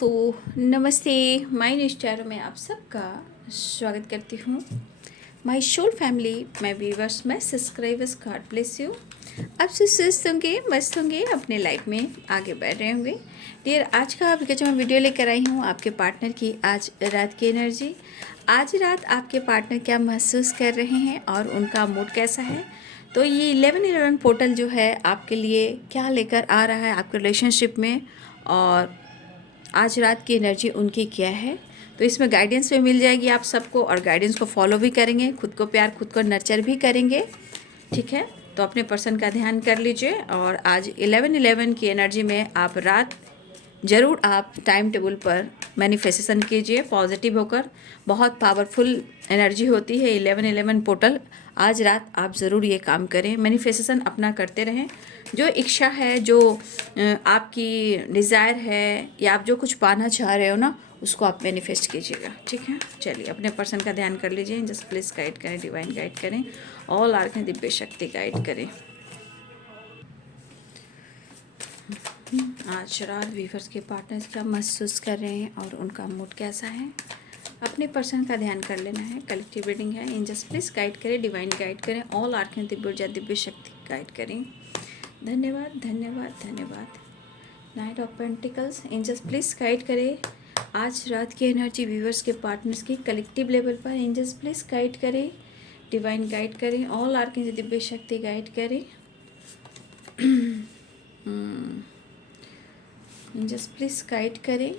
दोस्तों नमस्ते। माय निष्ठारों में आप सबका स्वागत करती हूँ। My soul family, my viewers, my subscribers, God bless you. आप सब स्वस्थ होंगे, मस्त होंगे, अपने लाइफ में आगे बढ़ रहे होंगे। डियर, आज का आपके जो मैं वीडियो लेकर आई हूँ आपके पार्टनर की आज रात की एनर्जी। आज रात आपके पार्टनर क्या महसूस कर रहे हैं और उनका मूड कैसा है। तो ये 11-11 पोर्टल जो है आपके लिए क्या लेकर आ रहा है आपके रिलेशनशिप में, और आज रात की एनर्जी उनकी क्या है, तो इसमें गाइडेंस भी मिल जाएगी आप सबको, और गाइडेंस को फॉलो भी करेंगे, खुद को प्यार, खुद को नर्चर भी करेंगे। ठीक है, तो अपने पर्सन का ध्यान कर लीजिए। और आज 11-11 की एनर्जी में आप रात ज़रूर आप टाइम टेबल पर मैनिफेस्टेशन कीजिए पॉजिटिव होकर। बहुत पावरफुल एनर्जी होती है 11-11 पोर्टल। आज रात आप ज़रूर ये काम करें, मैनिफेस्टेशन अपना करते रहें। जो इच्छा है, जो आपकी डिज़ायर है, या आप जो कुछ पाना चाह रहे हो ना, उसको आप मैनिफेस्ट कीजिएगा। ठीक है, चलिए अपने पर्सन का ध्यान कर लीजिए। जस्ट प्लीज़ गाइड करें, डिवाइन गाइड करें, ऑल आर्कन दिव्य शक्ति गाइड करें। आज रात व्यूअर्स के पार्टनर्स क्या महसूस कर रहे हैं और उनका मूड कैसा है, अपने पर्सन का ध्यान कर लेना है। कलेक्टिव रीडिंग है, एंजल्स प्लीज गाइड करें, डिवाइन गाइड करें, ऑल आर्कन दिव्य ऊर्जा, दिव्य शक्ति गाइड करें। धन्यवाद धन्यवाद धन्यवाद। Knight of pentacles, angels please guide करें आज रात की एनर्जी व्यूअर्स के पार्टनर्स की कलेक्टिव लेवल पर। एंजल्स प्लीज गाइड करें, डिवाइन गाइड करें, ऑल आर्कन दिव्य शक्ति गाइड करें। जस्ट प्लीज गाइड करें।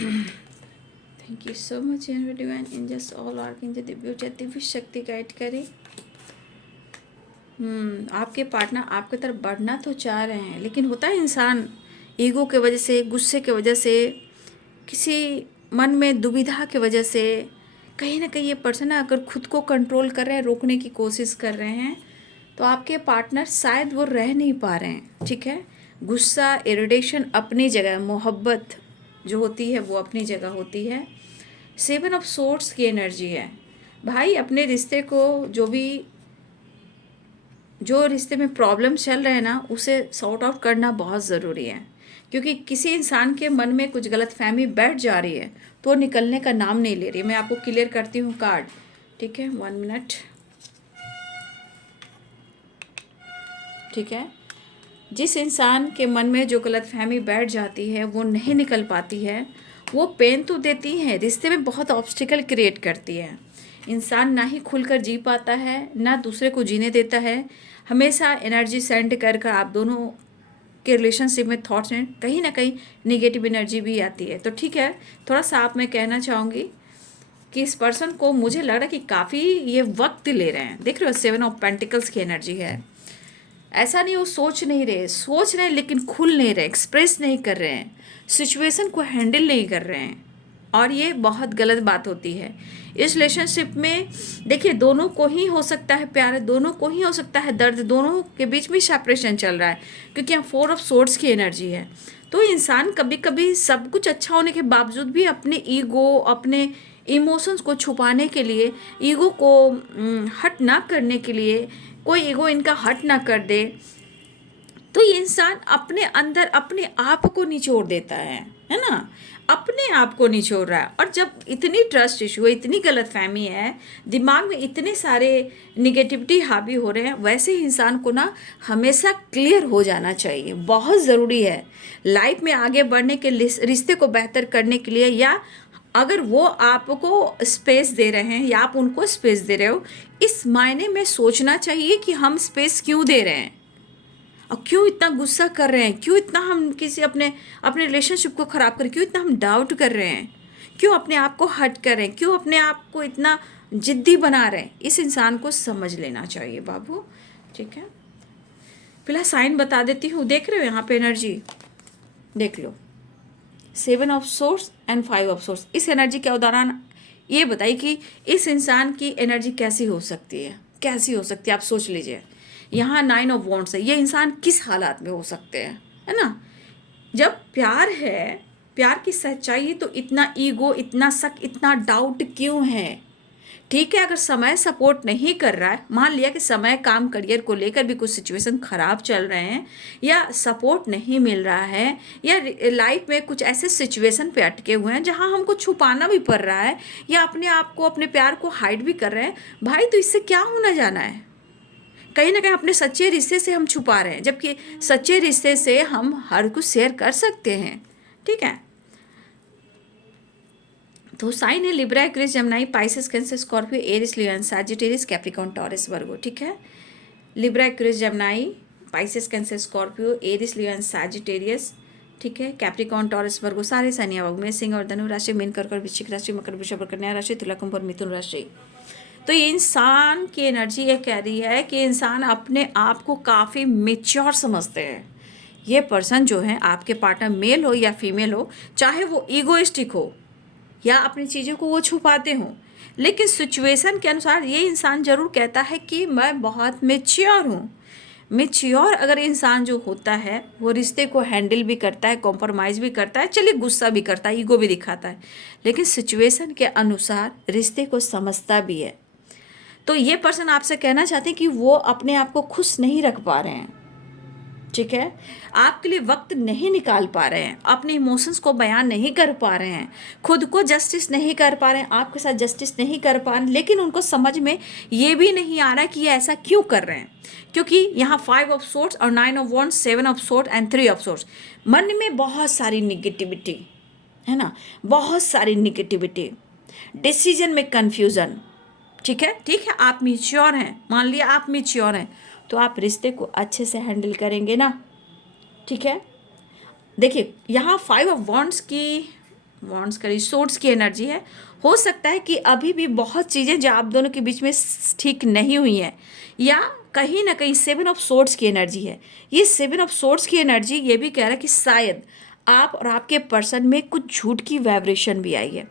Thank you so much divine angels, all archangel दिव्य शक्ति गाइड करें। आपके पार्टनर आपकी तरफ बढ़ना तो चाह रहे हैं, लेकिन होता है इंसान ईगो के वजह से, गुस्से के वजह से, किसी मन में दुविधा के वजह से कहीं ना कहीं ये पर्सन अगर खुद को कंट्रोल कर रहे हैं, रोकने की कोशिश कर रहे हैं, तो आपके पार्टनर शायद वो रह नहीं पा रहे हैं। ठीक है, गुस्सा, इरिटेशन अपनी जगह, मोहब्बत जो होती है वो अपनी जगह होती है। 7 ऑफ सोर्ड्स की एनर्जी है। भाई अपने रिश्ते को, जो रिश्ते में प्रॉब्लम चल रहे हैं ना, उसे सॉर्ट आउट करना बहुत ज़रूरी है। क्योंकि किसी इंसान के मन में कुछ गलतफहमी बैठ जा रही है तो निकलने का नाम नहीं ले रही। मैं आपको क्लियर करती हूँ कार्ड। ठीक है, 1 मिनट। ठीक है, जिस इंसान के मन में जो गलतफहमी बैठ जाती है वो नहीं निकल पाती है। वो पेन तो देती है, रिश्ते में बहुत ऑब्स्टिकल क्रिएट करती है। इंसान ना ही खुलकर जी पाता है, ना दूसरे को जीने देता है। हमेशा एनर्जी सेंड कर कर आप दोनों के रिलेशनशिप में, थॉट्स में कहीं ना कहीं निगेटिव एनर्जी भी आती है। तो ठीक है, थोड़ा सा आप, मैं कहना चाहूँगी कि इस पर्सन को मुझे लग रहा है कि काफ़ी ये वक्त ले रहे हैं। देख रहे हो, 7 ऑफ पेंटिकल्स की एनर्जी है। ऐसा नहीं वो सोच रहे हैं, लेकिन खुल नहीं रहे, एक्सप्रेस नहीं कर रहे हैं, सिचुएशन को हैंडल नहीं कर रहे हैं, और ये बहुत गलत बात होती है इस रिलेशनशिप में। देखिए, दोनों को ही हो सकता है प्यार, दोनों को ही हो सकता है दर्द, दोनों के बीच में सेपरेशन चल रहा है, क्योंकि यहाँ 4 ऑफ सोर्ड्स की एनर्जी है। तो इंसान कभी कभी सब कुछ अच्छा होने के बावजूद भी अपने ईगो, अपने इमोशंस को छुपाने के लिए, ईगो को हट ना करने के लिए, कोई ईगो इनका हट ना कर दे, तो ये इंसान अपने अंदर अपने आप को निचोड़ देता है ना, अपने आप को निचोड़ रहा है। और जब इतनी ट्रस्ट इशू है, इतनी गलतफहमी है, दिमाग में इतने सारे निगेटिविटी हावी हो रहे हैं, वैसे ही इंसान को ना हमेशा क्लियर हो जाना चाहिए। बहुत ज़रूरी है लाइफ में आगे बढ़ने के लिए, रिश्ते को बेहतर करने के लिए, या अगर वो आपको स्पेस दे रहे हैं या आप उनको स्पेस दे रहे हो, इस मायने में सोचना चाहिए कि हम स्पेस क्यों दे रहे हैं और क्यों इतना गुस्सा कर रहे हैं, क्यों इतना हम किसी अपने रिलेशनशिप को ख़राब कर, क्यों इतना हम डाउट कर रहे हैं, क्यों अपने आप को हर्ट कर रहे हैं, क्यों अपने आप को इतना जिद्दी बना रहे हैं। इस इंसान को समझ लेना चाहिए बाबू। ठीक है, फिलहाल साइन बता देती हूँ। देख रहे हो यहाँ पे एनर्जी, देख लो, 7 of source and 5 of source. इस एनर्जी के उदाहरण ये बताइए कि इस इंसान की एनर्जी कैसी हो सकती है, कैसी हो सकती है, आप सोच लीजिए। यहाँ 9 ऑफ वॉन्ड्स है। ये इंसान किस हालात में हो सकते हैं, है ना। जब प्यार है, प्यार की सच्चाई, तो इतना ईगो, इतना शक, इतना डाउट क्यों है, ठीक है, अगर समय सपोर्ट नहीं कर रहा है, मान लिया कि समय, काम, करियर को लेकर भी कुछ सिचुएशन खराब चल रहे हैं, या सपोर्ट नहीं मिल रहा है, या लाइफ में कुछ ऐसे सिचुएशन पे अटके हुए हैं जहां हमको छुपाना भी पड़ रहा है, या अपने आप को, अपने प्यार को हाइड भी कर रहे हैं, भाई तो इससे क्या होना जाना है। कहीं ना कहीं अपने सच्चे रिश्ते से हम छुपा रहे हैं, जबकि सच्चे रिश्ते से हम हर कुछ शेयर कर सकते हैं। ठीक है, तो साइन है Libra, Aquarius, Gemini, Pisces, Cancer, Scorpio, Aries, Leo, Sagittarius, Capricorn, Taurus, Virgo. ठीक है, Libra, Aquarius, Gemini, Pisces, Cancer, Scorpio, Aries, Leo, Sagittarius, ठीक है, कैप्रिकॉर्न, टॉरस, वर्गो, सारे सानिया वर्ग में, सिंह और धनु राशि, मीन, कर्कट, वृश्चिक राशि, मकर, वृषभ, कन्या राशि, तुला, कुंभ और मिथुन राशि। तो ये इंसान की एनर्जी ये कह रही है कि इंसान अपने आप को काफ़ी मेच्योर समझते हैं। ये पर्सन जो है, आपके पार्टनर मेल हो या फीमेल हो, चाहे वो ईगोइस्टिक हो या अपनी चीज़ों को वो छुपाते हों, लेकिन सिचुएशन के अनुसार ये इंसान ज़रूर कहता है कि मैं बहुत मेच्योर हूँ। मेच्योर अगर इंसान जो होता है वो रिश्ते को हैंडल भी करता है, कॉम्प्रोमाइज़ भी करता है, चलिए गुस्सा भी करता है, ईगो भी दिखाता है, लेकिन सिचुएशन के अनुसार रिश्ते को समझता भी है। तो ये पर्सन आपसे कहना चाहते हैं कि वो अपने आप को खुश नहीं रख पा रहे हैं। ठीक है, आपके लिए वक्त नहीं निकाल पा रहे हैं, अपने इमोशंस को बयान नहीं कर पा रहे हैं, खुद को जस्टिस नहीं कर पा रहे हैं, आपके साथ जस्टिस नहीं कर पा रहे हैं, लेकिन उनको समझ में ये भी नहीं आ रहा कि ये ऐसा क्यों कर रहे हैं। क्योंकि यहाँ 5 ऑफ सोर्ट्स और 9 of wands, 7 of sorts and 3 of sorts, मन में बहुत सारी निगेटिविटी है ना, बहुत सारी निगेटिविटी, डिसीजन में कन्फ्यूज़न। ठीक है, ठीक है, आप मैच्योर हैं, मान लिया आप मैच्योर हैं, तो आप रिश्ते को अच्छे से हैंडल करेंगे ना। ठीक है, देखिए यहाँ 5 ऑफ वॉन्ड्स का सोर्ट्स की एनर्जी है। हो सकता है कि अभी भी बहुत चीज़ें जो आप दोनों के बीच में ठीक नहीं हुई हैं, या कहीं ना कहीं 7 ऑफ सोर्ट्स की एनर्जी है। ये 7 ऑफ सोर्ट्स की एनर्जी ये भी कह रहा है कि शायद आप और आपके पर्सन में कुछ झूठ की वाइब्रेशन भी आई है,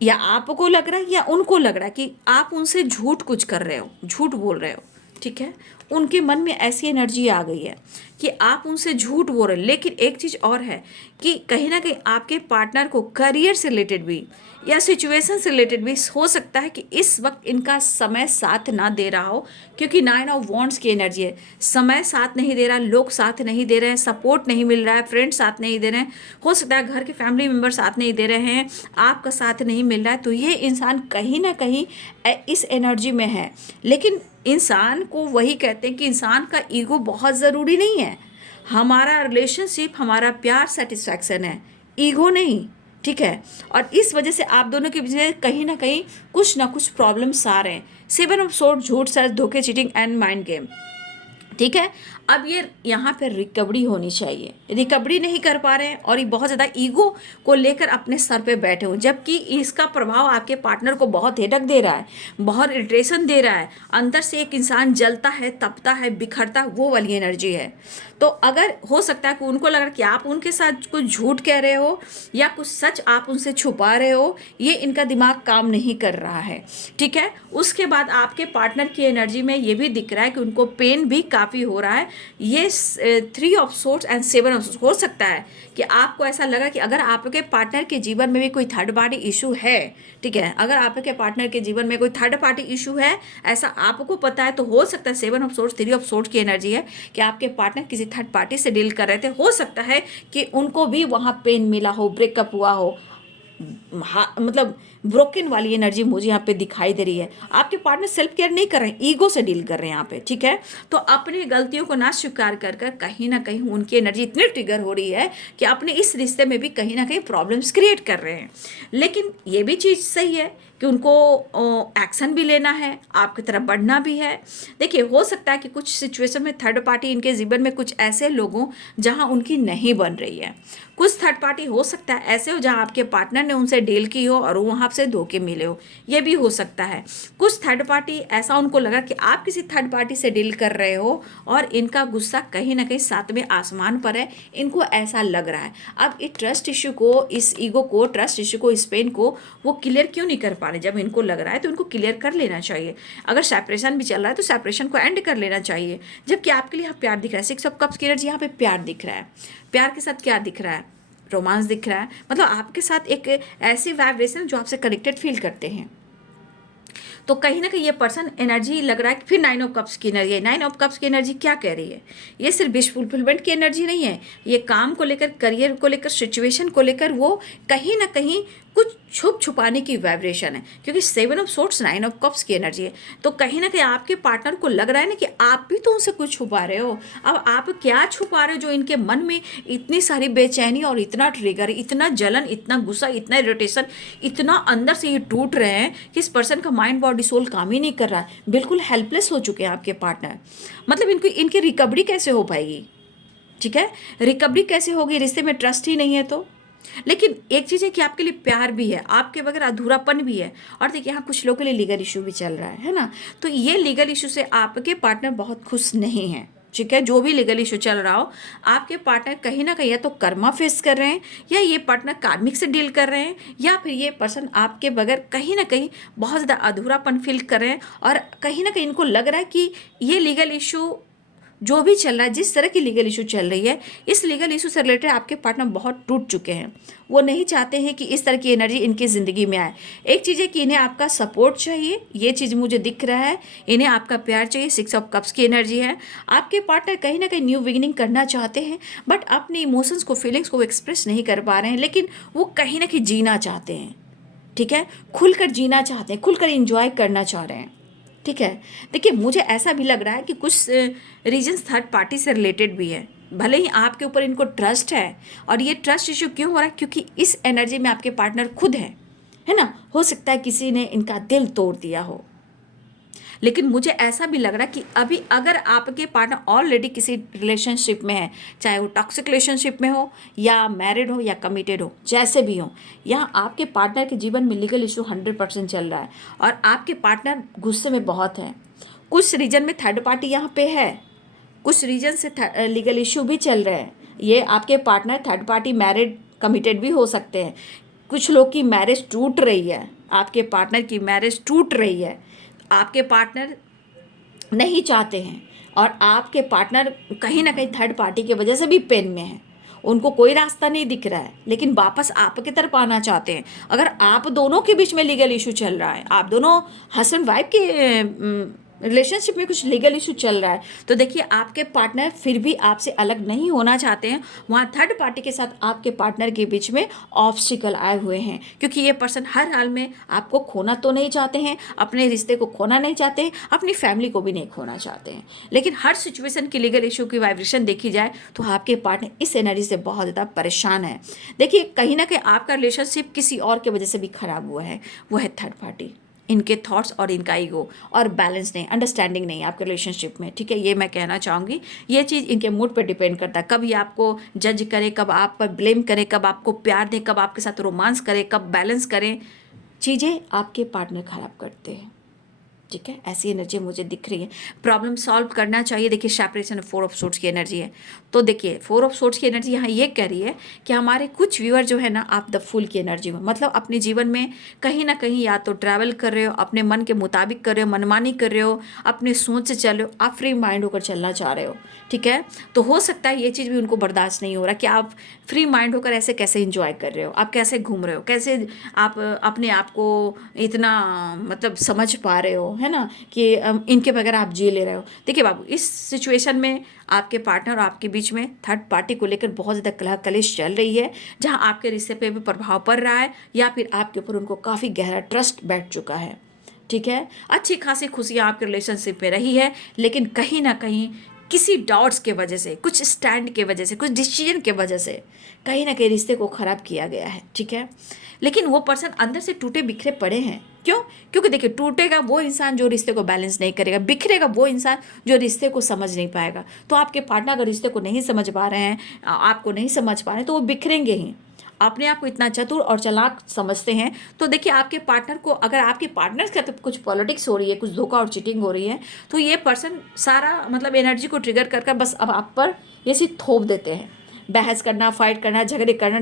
या आपको लग रहा है या उनको लग रहा है कि आप उनसे झूठ कुछ कर रहे हो, झूठ बोल रहे हो। ठीक है, उनके मन में ऐसी एनर्जी आ गई है कि आप उनसे झूठ बोल रहे हो। लेकिन एक चीज़ और है कि कहीं ना कहीं आपके पार्टनर को करियर से रिलेटेड भी या सिचुएशन से रिलेटेड भी हो सकता है कि इस वक्त इनका समय साथ ना दे रहा हो, क्योंकि 9 ऑफ वॉन्ड्स की एनर्जी है। समय साथ नहीं दे रहा, लोग साथ नहीं दे रहे हैं, सपोर्ट नहीं मिल रहा है, फ्रेंड साथ नहीं दे रहे हैं, हो सकता है घर के फैमिली मेम्बर साथ नहीं दे रहे हैं, आपका साथ नहीं मिल रहा है। तो ये इंसान कहीं ना कहीं इस एनर्जी में है। लेकिन इंसान को वही कहते हैं कि इंसान का ईगो बहुत ज़रूरी नहीं है। हमारा रिलेशनशिप, हमारा प्यार सेटिस्फैक्शन है, ईगो नहीं। ठीक है, और इस वजह से आप दोनों के बीच में कहीं ना कुछ प्रॉब्लम्स आ रहे हैं। 7 ऑफ सोर्ड, झूठ, सच, धोखे, चीटिंग एंड माइंड गेम। ठीक है, अब ये यहाँ पर रिकवरी होनी चाहिए, रिकवरी नहीं कर पा रहे हैं और ये बहुत ज़्यादा ईगो को लेकर अपने सर पे बैठे हुए, जबकि इसका प्रभाव आपके पार्टनर को बहुत हेडक दे रहा है, बहुत इरिटेशन दे रहा है, अंदर से एक इंसान जलता है, तपता है, बिखरता है, वो वाली एनर्जी है। तो अगर हो सकता है कि उनको लगा कि आप उनके साथ कुछ झूठ कह रहे हो या कुछ सच आप उनसे छुपा रहे हो, ये इनका दिमाग काम नहीं कर रहा है। ठीक है, उसके बाद आपके पार्टनर की एनर्जी में ये भी दिख रहा है कि उनको पेन भी काफ़ी हो रहा है। ये 3 of sorts and 7 of sorts, हो सकता है कि आपको ऐसा लगा कि अगर आपके पार्टनर के जीवन में भी कोई थर्ड पार्टी इशू है, ठीक है, अगर आपके पार्टनर के जीवन में कोई थर्ड पार्टी इशू है, ऐसा आपको पता है, तो हो सकता है 7 ऑफ सोर्ट्स, 3 ऑफ सोर्ट्स की एनर्जी है कि आपके पार्टनर किसी थर्ड पार्टी से डील कर रहे थे। हो सकता है कि उनको भी वहाँ पेन मिला हो, ब्रेकअप हुआ हो, मतलब ब्रोकन वाली एनर्जी मुझे यहाँ पे दिखाई दे रही है। आपके पार्टनर सेल्फ केयर नहीं कर रहे हैं, ईगो से डील कर रहे हैं यहाँ पे। ठीक है, तो अपनी गलतियों को ना स्वीकार कर कर कहीं ना कहीं उनकी एनर्जी इतनी ट्रिगर हो रही है कि अपने इस रिश्ते में भी कहीं ना कहीं प्रॉब्लम्स क्रिएट कर रहे हैं। लेकिन ये भी चीज़ सही है कि उनको एक्शन भी लेना है, आपकी तरफ बढ़ना भी है। देखिए, हो सकता है कि कुछ सिचुएशन में थर्ड पार्टी इनके जीवन में कुछ ऐसे लोगों जहां उनकी नहीं बन रही है। कुछ थर्ड पार्टी हो सकता है ऐसे हो जहां आपके पार्टनर ने उनसे डील की हो और वहाँ से धोखे मिले हो, ये भी हो सकता है। कुछ थर्ड पार्टी ऐसा उनको लगा कि आप किसी थर्ड पार्टी से डील कर रहे हो और इनका गुस्सा कहीं ना कहीं सातवें आसमान पर है, इनको ऐसा लग रहा है। अब इस ट्रस्ट इशू को, इस ईगो को, ट्रस्ट इशू को, इस पेन को वो क्लियर क्यों नहीं कर पा रहे? जब इनको लग रहा है तो इनको क्लियर कर लेना चाहिए। अगर सेपरेशन भी चल रहा है तो सेपरेशन को एंड कर लेना चाहिए। जबकि आपके लिए यहाँ प्यार दिख रहा है, 6 ऑफ कप्स की एनर्जी, यहाँ पे प्यार दिख रहा है। प्यार के साथ क्या दिख रहा है? रोमांस दिख रहा है। मतलब आपके साथ एक ऐसी वाइब्रेशन जो आपसे कनेक्टेड फील करते हैं। तो कहीं ना कहीं ये पर्सन एनर्जी लग रहा है कि फिर 9 ऑफ कप्स की एनर्जी है। 9 ऑफ कप्स की एनर्जी क्या कह रही है? ये सिर्फ विश फुलफिलमेंट की एनर्जी नहीं है, ये काम को लेकर, करियर को लेकर, सिचुएशन को लेकर वो कहीं ना कहीं कुछ छुप छुपाने की वाइब्रेशन है, क्योंकि 7 ऑफ सोर्ट्स 9 ऑफ कप्स की एनर्जी है। तो कहीं ना कहीं आपके पार्टनर को लग रहा है ना कि आप भी तो उनसे कुछ छुपा रहे हो। अब आप क्या छुपा रहे हो जो इनके मन में इतनी सारी बेचैनी और इतना ट्रिगर, इतना जलन, इतना गुस्सा, इतना इरिटेशन, इतना अंदर से ये टूट रहे हैं कि इस पर्सन का माइंड बॉडी सोल काम ही नहीं कर रहा है, बिल्कुल हेल्पलेस हो चुके हैं आपके पार्टनर। मतलब इनकी रिकवरी कैसे हो पाएगी? ठीक है, रिकवरी कैसे होगी? रिश्ते में ट्रस्ट ही नहीं है तो। लेकिन एक चीज़ है कि आपके लिए प्यार भी है, आपके बगैर अधूरापन भी है। और देखिए यहाँ कुछ लोगों के लिए लीगल इशू भी चल रहा है ना, तो ये लीगल इशू से आपके पार्टनर बहुत खुश नहीं है। ठीक है, जो भी लीगल इशू चल रहा हो, आपके पार्टनर कहीं ना कहीं या तो कर्मा फेस कर रहे हैं, या ये पार्टनर कार्मिक से डील कर रहे हैं, या फिर ये पर्सन आपके बगैर कहीं ना कहीं बहुत ज़्यादा अधूरापन फील कर रहे हैं। और कहीं ना कहीं इनको लग रहा है कि ये लीगल इशू जो भी चल रहा है, जिस तरह की लीगल इशू चल रही है, इस लीगल इशू से रिलेटेड आपके पार्टनर बहुत टूट चुके हैं। वो नहीं चाहते हैं कि इस तरह की एनर्जी इनकी ज़िंदगी में आए। एक चीज़ है कि इन्हें आपका सपोर्ट चाहिए, ये चीज़ मुझे दिख रहा है, इन्हें आपका प्यार चाहिए। 6 ऑफ कप्स की एनर्जी है। आपके पार्टनर कहीं ना कहीं न्यू बिगिनिंग करना चाहते हैं, बट अपने इमोशंस को, फीलिंग्स को एक्सप्रेस नहीं कर पा रहे हैं, लेकिन वो कहीं ना कहीं जीना चाहते हैं। ठीक है, खुलकर जीना चाहते हैं, खुलकर इंजॉय करना चाह रहे हैं। ठीक है, देखिए मुझे ऐसा भी लग रहा है कि कुछ रीजन्स थर्ड पार्टी से रिलेटेड भी है। भले ही आपके ऊपर इनको ट्रस्ट है, और ये ट्रस्ट इशू क्यों हो रहा है? क्योंकि इस एनर्जी में आपके पार्टनर खुद है ना। हो सकता है किसी ने इनका दिल तोड़ दिया हो, लेकिन मुझे ऐसा भी लग रहा है कि अभी अगर आपके पार्टनर ऑलरेडी किसी रिलेशनशिप में है, चाहे वो टॉक्सिक रिलेशनशिप में हो, या मैरिड हो, या कमिटेड हो, जैसे भी हो, यहाँ आपके पार्टनर के जीवन में लीगल इशू 100% चल रहा है, और आपके पार्टनर गुस्से में बहुत है। कुछ रीजन में थर्ड पार्टी यहाँ पे है, कुछ रीजन से लीगल इशू भी चल रहे हैं। ये आपके partner third party, married, committed भी हो सकते हैं। कुछ लोग की मैरिज टूट रही है, आपके पार्टनर की मैरिज टूट रही है, आपके पार्टनर नहीं चाहते हैं, और आपके पार्टनर कहीं ना कहीं थर्ड पार्टी की वजह से भी पेन में है। उनको कोई रास्ता नहीं दिख रहा है, लेकिन वापस आपकी तरफ आना चाहते हैं। अगर आप दोनों के बीच में लीगल इशू चल रहा है, आप दोनों हस्बैंड वाइफ के रिलेशनशिप में कुछ लीगल इशू चल रहा है, तो देखिए आपके पार्टनर फिर भी आपसे अलग नहीं होना चाहते हैं। वहाँ थर्ड पार्टी के साथ आपके पार्टनर के बीच में ऑब्स्टिकल आए हुए हैं, क्योंकि ये पर्सन हर हाल में आपको खोना तो नहीं चाहते हैं, अपने रिश्ते को खोना नहीं चाहते हैं, अपनी फैमिली को भी नहीं खोना चाहते हैं। लेकिन हर सिचुएशन की लीगल इशू की वाइब्रेशन देखी जाए तो आपके पार्टनर इस एनर्जी से बहुत ज़्यादा परेशान है। देखिए कहीं ना कहीं आपका रिलेशनशिप किसी और की वजह से भी खराब हुआ है, वो है थर्ड पार्टी। इनके थॉट्स और इनका ईगो और बैलेंस नहीं, अंडरस्टैंडिंग नहीं आपके रिलेशनशिप में। ठीक है, ये मैं कहना चाहूँगी। ये चीज़ इनके मूड पर डिपेंड करता है, कब ये आपको जज करे, कब आप पर ब्लेम करे, कब आपको प्यार दे, कब आपके साथ रोमांस करे, कब बैलेंस करें। चीज़ें आपके पार्टनर खराब करते हैं। ठीक है, ऐसी एनर्जी मुझे दिख रही है। प्रॉब्लम सॉल्व करना चाहिए। देखिए सेपरेशन 4 ऑफ सोर्ट्स की एनर्जी है, तो देखिए 4 ऑफ सोर्ट्स की एनर्जी यहाँ ये कह रही है कि हमारे कुछ व्यूअर जो है ना, आप द फूल की एनर्जी में, मतलब अपने जीवन में कहीं ना कहीं या तो ट्रैवल कर रहे हो, अपने मन के मुताबिक कर रहे हो, मनमानी कर रहे हो, अपने सोच से चल रहे हो, आप फ्री माइंड होकर चलना चाह रहे हो। ठीक है, तो हो सकता है ये चीज़ भी उनको बर्दाश्त नहीं हो रहा कि आप फ्री माइंड होकर ऐसे कैसे इंजॉय कर रहे हो, आप कैसे घूम रहे हो, कैसे आप अपने आप को इतना मतलब समझ पा रहे हो, है ना, कि इनके बगैर आप जी ले रहे हो। देखिए बाबू, इस सिचुएशन में आपके पार्टनर और आपके बीच में थर्ड पार्टी को लेकर बहुत ज़्यादा कलह कलेश चल रही है, जहां आपके रिश्ते पे भी प्रभाव पड़ रहा है, या फिर आपके ऊपर उनको काफ़ी गहरा ट्रस्ट बैठ चुका है। ठीक है, अच्छी खासी खुशियाँ आपके रिलेशनशिप में रही है, लेकिन कहीं ना कहीं किसी डाउट्स के वजह से, कुछ स्टैंड के वजह से, कुछ डिसीजन के वजह से कहीं ना कहीं रिश्ते को ख़राब किया गया है। ठीक है, लेकिन वो पर्सन अंदर से टूटे बिखरे पड़े हैं। क्यों? क्योंकि देखिए टूटेगा वो इंसान जो रिश्ते को बैलेंस नहीं करेगा, बिखरेगा वो इंसान जो रिश्ते को समझ नहीं पाएगा। तो आपके पार्टनर अगर रिश्ते को नहीं समझ पा रहे हैं, आपको नहीं समझ पा रहे हैं, तो वो बिखरेंगे ही। अपने आप को इतना चतुर और चालाक समझते हैं, तो देखिए आपके पार्टनर को, अगर आपके पार्टनर के साथ कुछ पॉलिटिक्स हो रही है, कुछ धोखा और चीटिंग हो रही है, तो ये पर्सन सारा मतलब एनर्जी को ट्रिगर कर बस अब आप पर ये चीज़ थोप देते हैं। बहस करना, फाइट करना, झगड़े करना,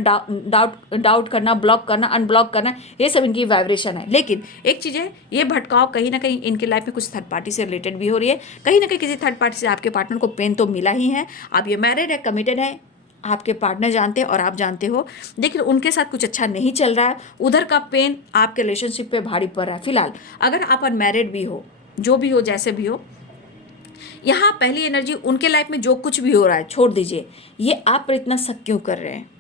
डाउट करना, ब्लॉक करना, अनब्लॉक करना, ये सब इनकी वाइब्रेशन है। लेकिन एक चीज़ है, ये भटकाव कहीं ना कहीं इनके लाइफ में कुछ थर्ड पार्टी से रिलेटेड भी हो रही है। कहीं ना कहीं किसी थर्ड पार्टी से आपके पार्टनर को पेन तो मिला ही है। आप ये मैरिड है, कमिटेड है, आपके पार्टनर जानते हैं और आप जानते हो, लेकिन उनके साथ कुछ अच्छा नहीं चल रहा है, उधर का पेन आपके रिलेशनशिप पे भारी पड़ रहा है। फिलहाल अगर आप अनमैरिड भी हो, जो भी हो, जैसे भी हो, यहाँ पहली एनर्जी उनके लाइफ में जो कुछ भी हो रहा है छोड़ दीजिए। ये आप पर इतना शक क्यों कर रहे हैं?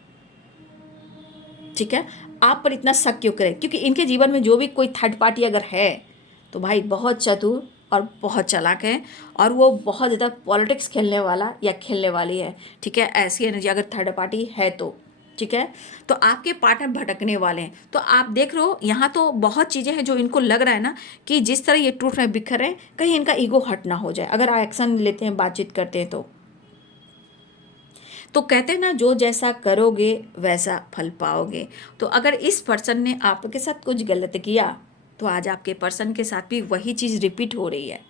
ठीक है, आप पर इतना शक क्यों करें? क्योंकि इनके जीवन में जो भी कोई थर्ड पार्टी अगर है तो भाई बहुत चतुर और बहुत चालाक है, और वो बहुत ज़्यादा पॉलिटिक्स खेलने वाला या खेलने वाली है। ठीक है, ऐसी एनर्जी अगर थर्ड पार्टी है तो ठीक है, तो आपके पार्टनर भटकने वाले हैं। तो आप देख रहे हो यहाँ तो बहुत चीज़ें हैं जो इनको लग रहा है ना कि जिस तरह ये टूट रहे बिखर रहे हैं, कहीं इनका ईगो हट ना हो जाए अगर एक्शन लेते हैं, बातचीत करते हैं तो कहते हैं ना, जो जैसा करोगे वैसा फल पाओगे। तो अगर इस पर्सन ने आपके साथ कुछ गलत किया तो आज आपके पर्सन के साथ भी वही चीज़ रिपीट हो रही है।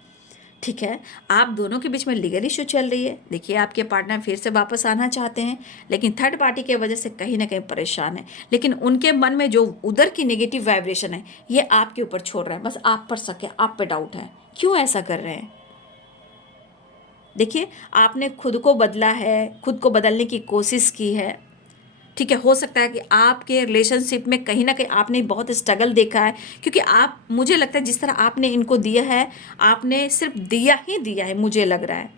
ठीक है, आप दोनों के बीच में लीगल इशू चल रही है। देखिए, आपके पार्टनर फिर से वापस आना चाहते हैं, लेकिन थर्ड पार्टी के वजह से कहीं ना कहीं परेशान है। लेकिन उनके मन में जो उधर की नेगेटिव वाइब्रेशन है ये आपके ऊपर छोड़ रहे हैं, बस आप पर शक है, आप पे डाउट है। क्यों ऐसा कर रहे हैं? देखिए, आपने खुद को बदला है, खुद को बदलने की कोशिश की है। ठीक है, हो सकता है कि आपके रिलेशनशिप में कहीं ना कहीं आपने बहुत स्ट्रगल देखा है, क्योंकि आप, मुझे लगता है जिस तरह आपने इनको दिया है, आपने सिर्फ दिया ही दिया है, मुझे लग रहा है।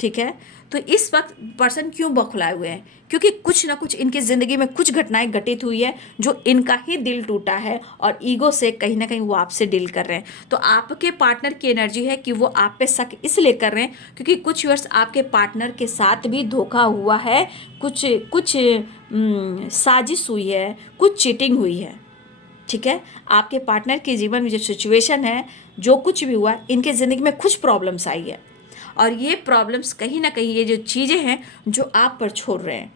ठीक है, तो इस वक्त पर्सन क्यों बौखलाए हुए हैं? क्योंकि कुछ ना कुछ इनकी ज़िंदगी में कुछ घटनाएं घटित हुई है जो इनका ही दिल टूटा है, और ईगो से कहीं ना कहीं वो आपसे डील कर रहे हैं। तो आपके पार्टनर की एनर्जी है कि वो आप पे शक इसलिए कर रहे हैं क्योंकि कुछ वर्ष आपके पार्टनर के साथ भी धोखा हुआ है, कुछ कुछ साजिश हुई है, कुछ चीटिंग हुई है। ठीक है, आपके पार्टनर के जीवन में जो सिचुएशन है, जो कुछ भी हुआ, इनके ज़िंदगी में कुछ प्रॉब्लम्स आई है, और ये प्रॉब्लम्स कहीं ना कहीं, ये जो चीज़ें हैं जो आप पर छोड़ रहे हैं,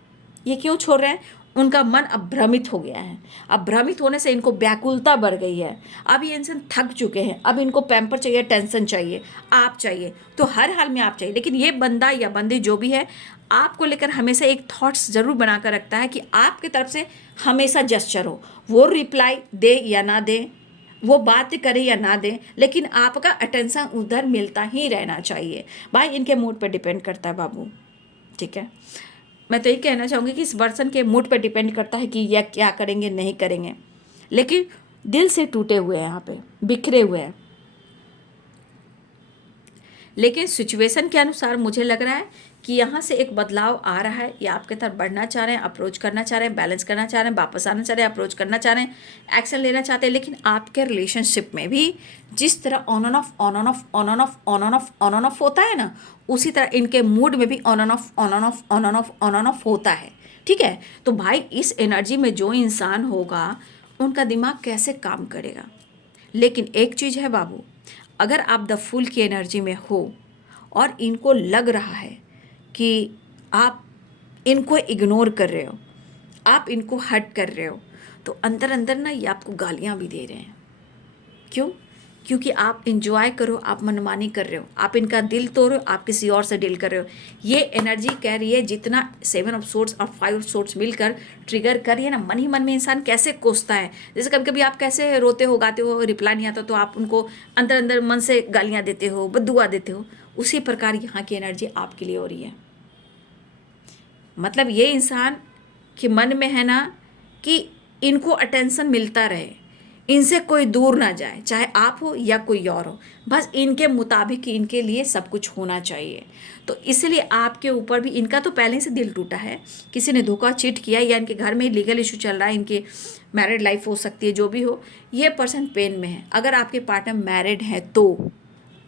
ये क्यों छोड़ रहे हैं? उनका मन अब भ्रमित हो गया है। अब भ्रमित होने से इनको व्याकुलता बढ़ गई है। अब ये इंसान थक चुके हैं, अब इनको पैम्पर चाहिए, टेंशन चाहिए, आप चाहिए, तो हर हाल में आप चाहिए। लेकिन ये बंदा या बंदी जो भी है, आपको लेकर हमेशा एक थॉट्स ज़रूर बनाकर रखता है कि आपकी तरफ से हमेशा जेस्चर हो, वो रिप्लाई दे या ना दे, वो बात करे या ना दे, लेकिन आपका अटेंशन उधर मिलता ही रहना चाहिए। भाई इनके मूड पर डिपेंड करता है बाबू। ठीक है, मैं तो यही कहना चाहूँगी कि इस पर्सन के मूड पर डिपेंड करता है कि यह क्या करेंगे, नहीं करेंगे, लेकिन दिल से टूटे हुए हैं, यहाँ पे बिखरे हुए हैं। लेकिन सिचुएशन के अनुसार मुझे लग रहा है कि यहाँ से एक बदलाव आ रहा है, या आपके तरफ बढ़ना चाह रहे हैं, अप्रोच करना चाह रहे हैं, बैलेंस करना चाह रहे हैं, वापस आना चाह रहे हैं, अप्रोच करना चाह रहे हैं, एक्शन लेना चाहते हैं। लेकिन आपके रिलेशनशिप में भी जिस तरह on on off, on on off, on on off, on on off, on on off होता है ना, उसी तरह इनके मूड में भी on on off, on on off, on on off, on on off होता है। ठीक है, तो भाई इस एनर्जी में जो इंसान होगा उनका दिमाग कैसे काम करेगा? लेकिन एक चीज़ है बाबू, अगर आप द फूल की एनर्जी में हो और इनको लग रहा है कि आप इनको इग्नोर कर रहे हो, आप इनको हर्ट कर रहे हो, तो अंदर अंदर ना ये आपको गालियाँ भी दे रहे हैं। क्यों? क्योंकि आप इंजॉय करो, आप मनमानी कर रहे हो, आप इनका दिल तोड़ रहे हो, आप किसी और से डील कर रहे हो। ये एनर्जी कह रही है, जितना 7 ऑफ सोर्ट्स और 5 ऑफ सोर्ट्स मिलकर ट्रिगर कर रही है ना, मन ही मन में इंसान कैसे कोसता है। जैसे कभी कभी आप कैसे रोते हो, गाते हो, रिप्लाई नहीं आता तो आप उनको अंदर अंदर मन से गालियाँ देते हो, बद्दुआ देते हो, उसी प्रकार यहाँ की एनर्जी आपके लिए हो रही है। मतलब ये इंसान के मन में है ना कि इनको अटेंशन मिलता रहे, इनसे कोई दूर ना जाए, चाहे आप हो या कोई और हो, बस इनके मुताबिक इनके लिए सब कुछ होना चाहिए। तो इसलिए आपके ऊपर भी इनका तो पहले से दिल टूटा है, किसी ने धोखा चीट किया, या इनके घर में लीगल इशू चल रहा है, इनके मैरिड लाइफ हो सकती है, जो भी हो, ये पर्सन पेन में है। अगर आपके पार्टनर मैरिड हैं तो,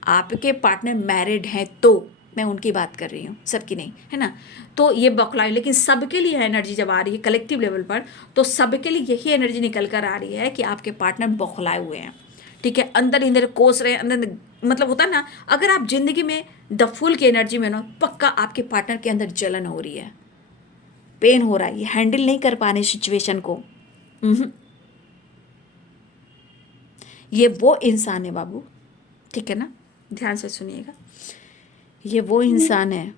आपके पार्टनर मैरिड हैं तो, मैं उनकी बात कर रही हूँ, सबकी नहीं, है ना। तो ये बौखलाई, लेकिन सबके लिए एनर्जी जब आ रही है कलेक्टिव लेवल पर, तो सबके लिए यही एनर्जी निकल कर आ रही है कि आपके पार्टनर बौखलाए हुए हैं। ठीक है, अंदर इंदर कोस रहे हैं, अंदर, मतलब होता है ना, अगर आप जिंदगी में द फुल की एनर्जी में ना, पक्का आपके पार्टनर के अंदर जलन हो रही है, पेन हो रहा है, ये हैंडल नहीं कर पाने सिचुएशन को। ये वो इंसान है बाबू, ठीक है ना, ध्यान से सुनिएगा। ये वो इंसान है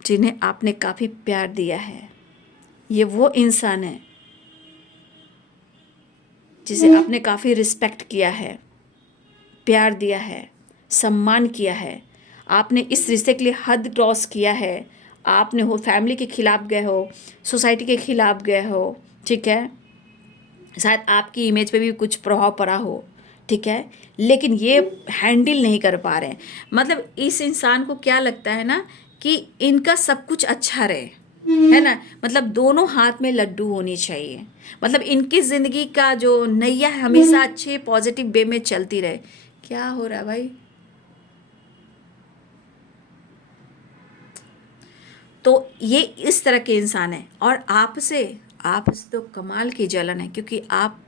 जिन्हें आपने काफ़ी प्यार दिया है। ये वो इंसान है जिसे आपने काफ़ी रिस्पेक्ट किया है, प्यार दिया है, सम्मान किया है। आपने इस रिश्ते के लिए हद क्रॉस किया है, आपने हो फैमिली के खिलाफ गए हो, सोसाइटी के खिलाफ गए हो, ठीक है, शायद आपकी इमेज पे भी कुछ प्रभाव पड़ा हो, ठीक है, लेकिन ये हैंडल नहीं कर पा रहे हैं। मतलब इस इंसान को क्या लगता है ना कि इनका सब कुछ अच्छा रहे, है ना, मतलब दोनों हाथ में लड्डू होनी चाहिए, मतलब इनकी ज़िंदगी का जो नैया है हमेशा अच्छे पॉजिटिव वे में चलती रहे। क्या हो रहा है भाई? तो ये इस तरह के इंसान है, और आपसे तो कमाल की जलन है, क्योंकि आप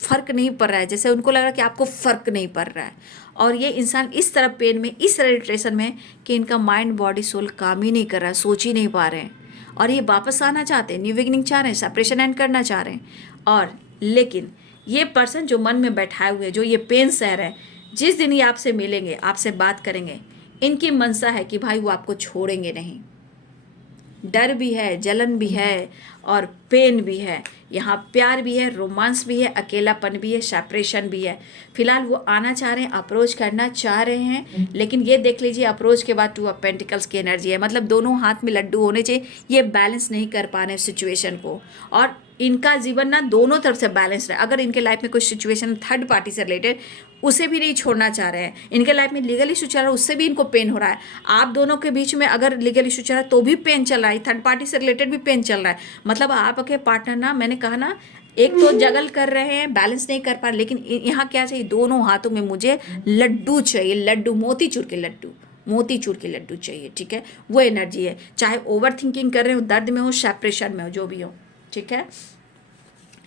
फर्क नहीं पड़ रहा है, जैसे उनको लग रहा है कि आपको फर्क नहीं पड़ रहा है, और ये इंसान इस तरह पेन में, इस तरह डिप्रेशन में कि इनका माइंड बॉडी सोल काम ही नहीं कर रहा है, सोच ही नहीं पा रहे हैं, और ये वापस आना चाहते हैं, न्यू बिगिनिंग चाह रहे हैं, सेपरेशन एंड करना चाह रहे हैं। और लेकिन ये पर्सन जो मन में बैठाए हुए, जो ये पेन सह रहे हैं, जिस दिन ये आपसे मिलेंगे, आपसे बात करेंगे, इनकी मनसा है कि भाई वो आपको छोड़ेंगे नहीं। डर भी है, जलन भी है, और पेन भी है, यहाँ प्यार भी है, रोमांस भी है, अकेलापन भी है, सेपरेशन भी है। फिलहाल वो आना चाह रहे हैं, अप्रोच करना चाह रहे हैं, लेकिन ये देख लीजिए अप्रोच के बाद 2 ऑफ पेंटिकल्स की एनर्जी है, मतलब दोनों हाथ में लड्डू होने चाहिए। ये बैलेंस नहीं कर पा रहे हैं सिचुएशन को, और इनका जीवन ना दोनों तरफ से बैलेंस रहे। अगर इनके लाइफ में कोई सिचुएशन थर्ड पार्टी से रिलेटेड, उसे भी नहीं छोड़ना चाह रहे हैं। इनके लाइफ में लीगल इशू चल रहा है, उससे भी इनको पेन हो रहा है। आप दोनों के बीच में अगर लीगल इशू चल रहा है तो भी पेन चल रहा है, थर्ड पार्टी से रिलेटेड भी पेन चल रहा है। मतलब आपके पार्टनर ना, मैंने कहा ना, एक तो जगल कर रहे हैं, बैलेंस नहीं कर पा रहे, लेकिन यहाँ क्या चाहिए, दोनों हाथों में मुझे लड्डू चाहिए, लड्डू, मोतीचूर के लड्डू, मोतीचूर के लड्डू चाहिए, ठीक है। वो एनर्जी है, चाहे ओवर थिंकिंग कर रहे हो, दर्द में हो, सेपरेशन में हो, जो भी हो, ठीक है,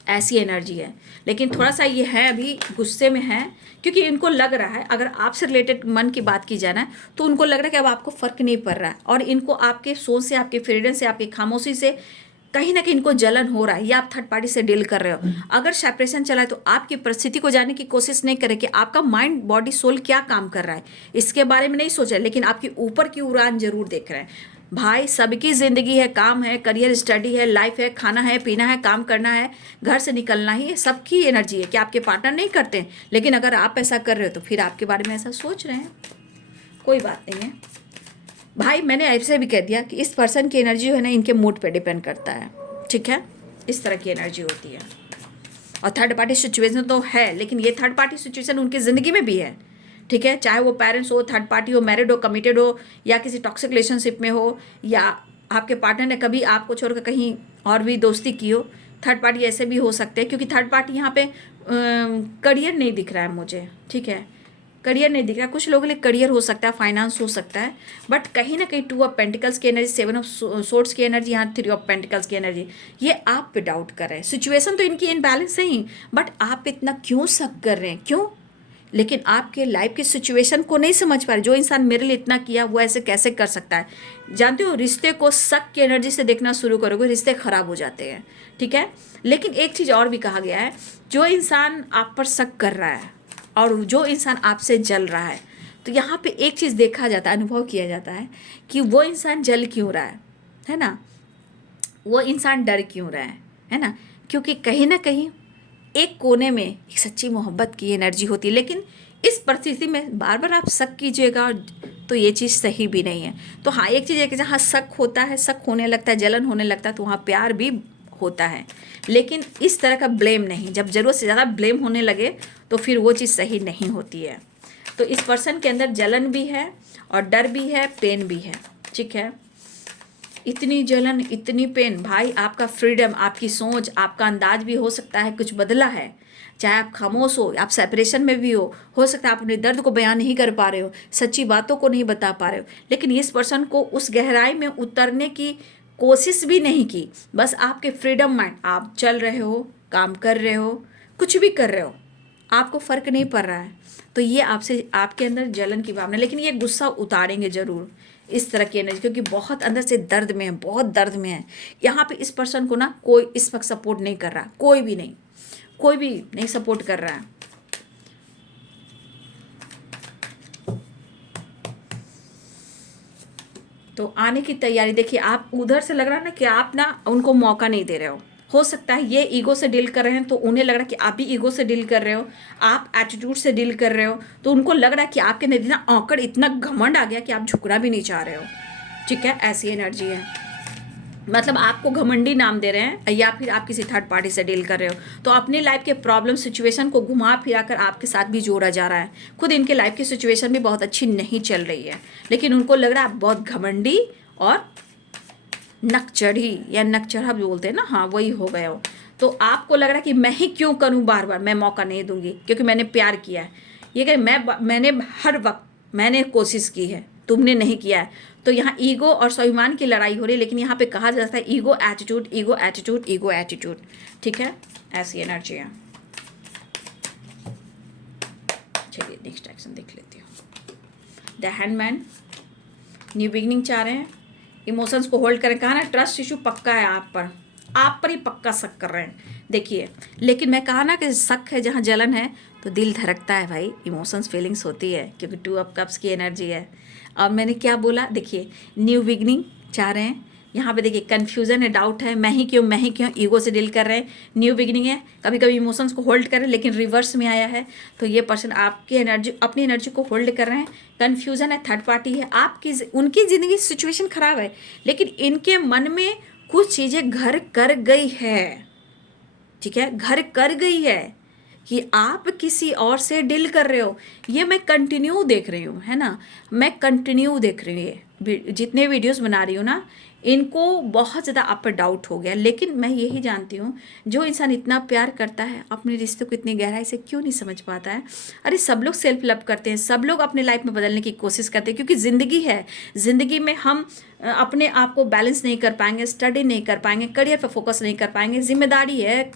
ऐसी एनर्जी है। लेकिन थोड़ा सा ये है, अभी गुस्से में है, क्योंकि इनको लग रहा है, अगर आपसे रिलेटेड मन की बात की जाए ना, तो उनको लग रहा है कि अब आपको फ़र्क नहीं पड़ रहा है, और इनको आपके सोच से, आपके फ्रीडम से, आपकी खामोशी से कहीं ना कहीं इनको जलन हो रहा है, या आप थर्ड पार्टी से डील कर रहे हो। अगर सेपरेशन चला है तो आपकी परिस्थिति को जानने की कोशिश नहीं करें कि आपका माइंड बॉडी सोल क्या काम कर रहा है, इसके बारे में नहीं सोच रहे, लेकिन आपकी ऊपर की उड़ान जरूर देख रहे हैं। भाई सबकी ज़िंदगी है, काम है, करियर, स्टडी है, लाइफ है, खाना है, पीना है, काम करना है, घर से निकलना ही है, सबकी एनर्जी है कि आपके पार्टनर नहीं करते हैं, लेकिन अगर आप ऐसा कर रहे हो तो फिर आपके बारे में ऐसा सोच रहे हैं। कोई बात नहीं है भाई, मैंने ऐसे भी कह दिया कि इस पर्सन की एनर्जी जो है ना, इनके मूड पे डिपेंड करता है, ठीक है, इस तरह की एनर्जी होती है। और थर्ड पार्टी सिचुएशन तो है, लेकिन ये थर्ड पार्टी सिचुएशन उनकी ज़िंदगी में भी है, ठीक है, चाहे वो पेरेंट्स हो, थर्ड पार्टी हो, मैरिड हो, कमिटेड हो, या किसी टॉक्सिक रिलेशनशिप में हो, या आपके पार्टनर ने कभी आपको छोड़कर कहीं और भी दोस्ती की हो। थर्ड पार्टी ऐसे भी हो सकते हैं, क्योंकि थर्ड पार्टी यहाँ पे करियर नहीं दिख रहा है मुझे, ठीक है, करियर नहीं दिख रहा। कुछ लोगों के लिए करियर हो सकता है, फाइनेंस हो सकता है, बट कहीं ना कहीं 2 ऑफ पेंटिकल्स की एनर्जी, 7 ऑफ सोर्ड्स की एनर्जी, यहाँ 3 ऑफ पेंटिकल्स की एनर्जी, ये आप पे डाउट कर रहे हैं। सिचुएशन तो इनकी इनबैलेंस है ही, बट आप इतना क्यों शक कर रहे हैं, क्यों? लेकिन आपके लाइफ की सिचुएशन को नहीं समझ पा रहे। जो इंसान मेरे लिए इतना किया वो ऐसे कैसे कर सकता है? जानते हो, रिश्ते को शक की एनर्जी से देखना शुरू करोगे, रिश्ते खराब हो जाते हैं, ठीक है। लेकिन एक चीज़ और भी कहा गया है, जो इंसान आप पर शक कर रहा है और जो इंसान आपसे जल रहा है, तो यहाँ पे एक चीज़ देखा जाता है, अनुभव किया जाता है कि वो इंसान जल क्यों रहा है ना, वो इंसान डर क्यों रहा है ना, क्योंकि कहीं ना कहीं एक कोने में एक सच्ची मोहब्बत की एनर्जी होती है। लेकिन इस परिस्थिति में बार बार आप शक कीजिएगा, और तो ये चीज़ सही भी नहीं है। तो हाँ, एक चीज़ है कि जहाँ शक होता है, शक होने लगता है, जलन होने लगता है, तो वहाँ प्यार भी होता है, लेकिन इस तरह का ब्लेम नहीं। जब ज़रूरत से ज़्यादा ब्लेम होने लगे तो फिर वो चीज़ सही नहीं होती है। तो इस पर्सन के अंदर जलन भी है, और डर भी है, पेन भी है, ठीक है। इतनी जलन, इतनी पेन, भाई आपका फ्रीडम, आपकी सोच, आपका अंदाज भी हो सकता है कुछ बदला है। चाहे आप खामोश हो, आप सेपरेशन में भी हो सकता है आप अपने दर्द को बयान नहीं कर पा रहे हो, सच्ची बातों को नहीं बता पा रहे हो, लेकिन इस पर्सन को उस गहराई में उतरने की कोशिश भी नहीं की। बस आपके फ्रीडम माइंड, आप चल रहे हो, काम कर रहे हो, कुछ भी कर रहे हो, आपको फ़र्क नहीं पड़ रहा है। तो ये आपसे, आपके अंदर जलन की भावना, लेकिन ये गुस्सा उतारेंगे ज़रूर, इस तरह की एनर्जी, क्योंकि बहुत अंदर से दर्द में है, बहुत दर्द में है। यहाँ पे इस पर्सन को ना कोई इस वक्त सपोर्ट नहीं कर रहा, कोई भी नहीं, कोई भी नहीं सपोर्ट कर रहा है। तो आने की तैयारी देखिए, आप उधर से लग रहा है ना कि आप ना उनको मौका नहीं दे रहे हो सकता है ये ईगो से डील कर रहे हैं, तो उन्हें लग रहा है कि आप भी ईगो से डील कर रहे हो, आप एटीट्यूड से डील कर रहे हो, तो उनको लग रहा है कि आपके अंदर इतना औकड़, इतना घमंड आ गया कि आप झुकना भी नहीं चाह रहे हो। ठीक है, ऐसी एनर्जी है। मतलब आपको घमंडी नाम दे रहे हैं या फिर आप किसी थर्ड पार्टी से डील कर रहे हो, तो अपनी लाइफ के प्रॉब्लम सिचुएशन को घुमा फिरा कर आपके साथ भी जोड़ा जा रहा है। खुद इनके लाइफ की सिचुएशन भी बहुत अच्छी नहीं चल रही है, लेकिन उनको लग रहा है आप बहुत घमंडी और नकचढ़ी या नकचढ़ा भी बोलते हैं ना, हाँ वही हो गए हो। तो आपको लग रहा है कि मैं ही क्यों करूं, बार बार मैं मौका नहीं दूंगी क्योंकि मैंने प्यार किया है। ये कि मैंने हर वक्त मैंने कोशिश की है, तुमने नहीं किया है। तो यहाँ ईगो और स्वाभिमान की लड़ाई हो रही है, लेकिन यहाँ पे कहा जाता है ego attitude, ego attitude, ego attitude. ठीक है, ऐसी एनर्जी है। चलिए नेक्स्ट एक्शन देख लेती हूँ। द हैंडमैन न्यू बिगनिंग चाह रहे हैं, इमोशंस को होल्ड करें। कहा ना ट्रस्ट इशू पक्का है आप पर ही पक्का शक कर रहे हैं। देखिए, लेकिन मैं कहा ना कि शक है जहाँ जलन है तो दिल धड़कता है भाई, इमोशंस फीलिंग्स होती है, क्योंकि 2 ऑफ कप्स की एनर्जी है। और मैंने क्या बोला, देखिए न्यू बिगनिंग चाह रहे हैं। यहाँ पे देखिए कन्फ्यूजन है, डाउट है, मैं ही क्यों ईगो से डील कर रहे हैं। न्यू बिगिनिंग है, कभी कभी इमोशंस को होल्ड करें, लेकिन रिवर्स में आया है। तो ये पर्सन आपकी एनर्जी, अपनी एनर्जी को होल्ड कर रहे हैं। कन्फ्यूजन है, थर्ड पार्टी है, आपकी उनकी ज़िंदगी सिचुएशन ख़राब है, लेकिन इनके मन में कुछ चीज़ें घर कर गई है। ठीक है, घर कर गई है कि आप किसी और से डील कर रहे हो। ये मैं कंटिन्यू देख रही हूँ, है ना, मैं कंटिन्यू देख रही हूँ। ये जितने वीडियोस बना रही हूँ ना, इनको बहुत ज़्यादा आप पर डाउट हो गया। लेकिन मैं यही जानती हूँ, जो इंसान इतना प्यार करता है अपने रिश्ते को इतनी गहराई से क्यों नहीं समझ पाता है। अरे सब लोग सेल्फ लव करते हैं, सब लोग अपने लाइफ में बदलने की कोशिश करते हैं, क्योंकि ज़िंदगी है। ज़िंदगी में हम अपने आप को बैलेंस नहीं कर पाएंगे, स्टडी नहीं कर पाएंगे, करियर पर फोकस नहीं कर पाएंगे। जिम्मेदारी है,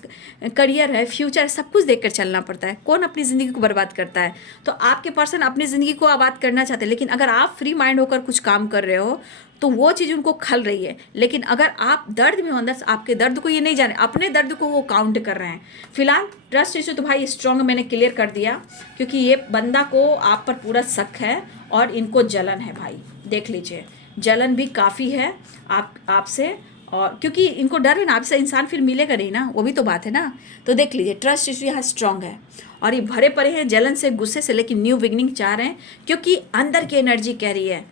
करियर है, फ्यूचर है, सब कुछ देख कर चलना पड़ता है। कौन अपनी ज़िंदगी को बर्बाद करता है? तो आपके पर्सन अपनी ज़िंदगी को आबाद करना चाहते हैं, लेकिन अगर आप फ्री माइंड होकर कुछ काम कर रहे हो तो वो चीज़ उनको खल रही है। लेकिन अगर आप दर्द में हो, अंदर से आपके दर्द को ये नहीं जाने, अपने दर्द को वो काउंट कर रहे हैं। फिलहाल ट्रस्ट इशू तो भाई स्ट्रॉन्ग मैंने क्लियर कर दिया, क्योंकि ये बंदा को आप पर पूरा शक है और इनको जलन है भाई। देख लीजिए, जलन भी काफ़ी है आपसे, और क्योंकि इनको डर है ना, आपसे इंसान फिर मिलेगा नहीं ना, वो भी तो बात है ना। तो देख लीजिए, ट्रस्ट इशू यहाँ स्ट्रांग है और ये भरे पड़े हैं जलन से, गुस्से से, लेकिन न्यू बिगनिंग चाह रहे हैं, क्योंकि अंदर की एनर्जी कह रही है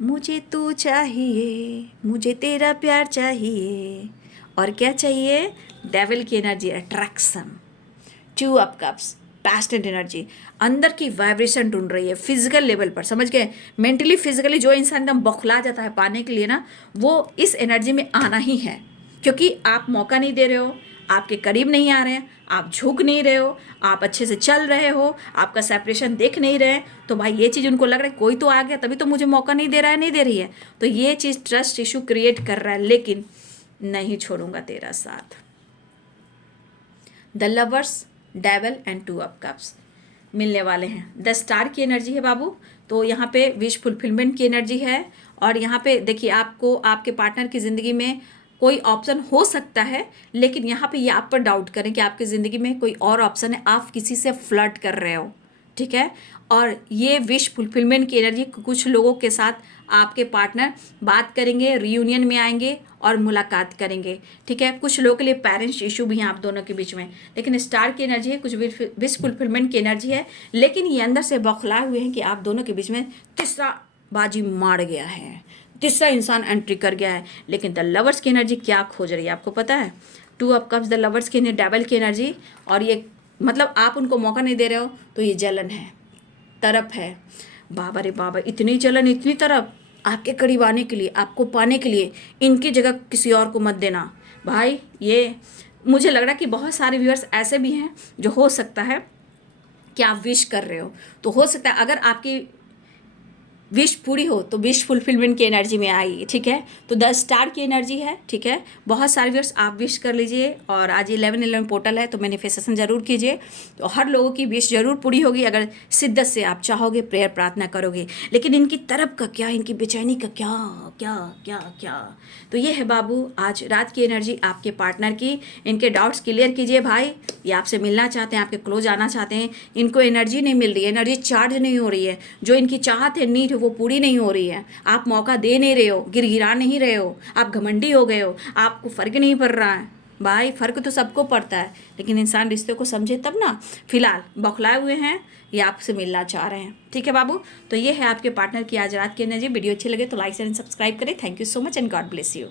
मुझे तू चाहिए, मुझे तेरा प्यार चाहिए। और क्या चाहिए? डेविल की energy, attraction. 2 of cups, passionate energy, अंदर की वाइब्रेशन ढूंढ रही है फिजिकल लेवल पर, समझ गए। मेंटली फिजिकली जो इंसान एकदम बौखला जाता है पाने के लिए ना, वो इस एनर्जी में आना ही है, क्योंकि आप मौका नहीं दे रहे हो, आपके करीब नहीं आ रहे हैं, आप झुक नहीं रहे हो, आप अच्छे से चल रहे हो, आपका सेपरेशन देख नहीं रहे। तो भाई ये चीज़ उनको लग रहा है कोई तो आ गया तभी तो मुझे मौका नहीं दे रहा है, नहीं दे रही है। तो ये चीज़ ट्रस्ट इशू क्रिएट कर रहा है, लेकिन नहीं छोड़ूंगा तेरा साथ। The lovers, devil and 2 of cups मिलने वाले हैं। द स्टार की एनर्जी है बाबू, तो यहाँ पे विश फुलफिलमेंट की एनर्जी है। और यहाँ पे देखिए, आपको आपके पार्टनर की ज़िंदगी में कोई ऑप्शन हो सकता है, लेकिन यहाँ पे ये आप पर डाउट करें कि आपकी ज़िंदगी में कोई और ऑप्शन है, आप किसी से फ्लर्ट कर रहे हो। ठीक है, और ये विश फुलफिलमेंट की एनर्जी, कुछ लोगों के साथ आपके पार्टनर बात करेंगे, रियूनियन में आएंगे और मुलाकात करेंगे। ठीक है, कुछ लोगों के लिए पेरेंट्स इशू भी हैं आप दोनों के बीच में, लेकिन स्टार की एनर्जी है, कुछ विश फुलफिलमेंट की एनर्जी है, लेकिन ये अंदर से बौखलाए हुए हैं कि आप दोनों के बीच में तीसरा बाजी मार गया है, तीसरा इंसान एंट्री कर गया है। लेकिन द लवर्स की एनर्जी क्या खोज रही है आपको पता है? 2 ऑफ कप्स, द लवर्स की डेविल की एनर्जी, और ये मतलब आप उनको मौका नहीं दे रहे हो, तो ये जलन है, तरफ है। बाबा रे बाबा, इतनी जलन, इतनी तरफ आपके करीब आने के लिए, आपको पाने के लिए, इनकी जगह किसी और को मत देना भाई। ये मुझे लग रहा है कि बहुत सारे व्यूअर्स ऐसे भी हैं जो हो सकता है कि आप विश कर रहे हो, तो हो सकता है अगर आपकी विश पूरी हो तो विश फुलफिलमेंट की एनर्जी में आएगी। ठीक है, तो 10 स्टार की एनर्जी है। ठीक है, बहुत सारे व्यूअर्स आप विश कर लीजिए, और आज 11/11 पोर्टल है तो मैनिफेस्टेशन ज़रूर कीजिए, तो हर लोगों की विश ज़रूर पूरी होगी अगर शिद्दत से आप चाहोगे, प्रेयर प्रार्थना करोगे। लेकिन इनकी तरफ का क्या, इनकी बेचैनी का क्या क्या क्या क्या, तो ये है बाबू आज रात की एनर्जी आपके पार्टनर की। इनके डाउट्स क्लियर कीजिए भाई, ये आपसे मिलना चाहते हैं, आपके क्लोज आना चाहते हैं, इनको एनर्जी नहीं मिल रही है, एनर्जी चार्ज नहीं हो रही है, जो इनकी चाहत है, नीड है, वो पूरी नहीं हो रही है। आप मौका दे नहीं रहे हो, गिरगिरा नहीं रहे हो, आप घमंडी हो गए हो, आपको फ़र्क नहीं पड़ रहा है। भाई फ़र्क तो सबको पड़ता है, लेकिन इंसान रिश्ते को समझे तब ना। फिलहाल बौखलाए हुए हैं, ये आपसे मिलना चाह रहे हैं। ठीक है बाबू, तो ये है आपके पार्टनर की आज रात की एनर्जी। वीडियो अच्छी लगे तो लाइक एंड सब्सक्राइब करें। Thank you so much and God bless you.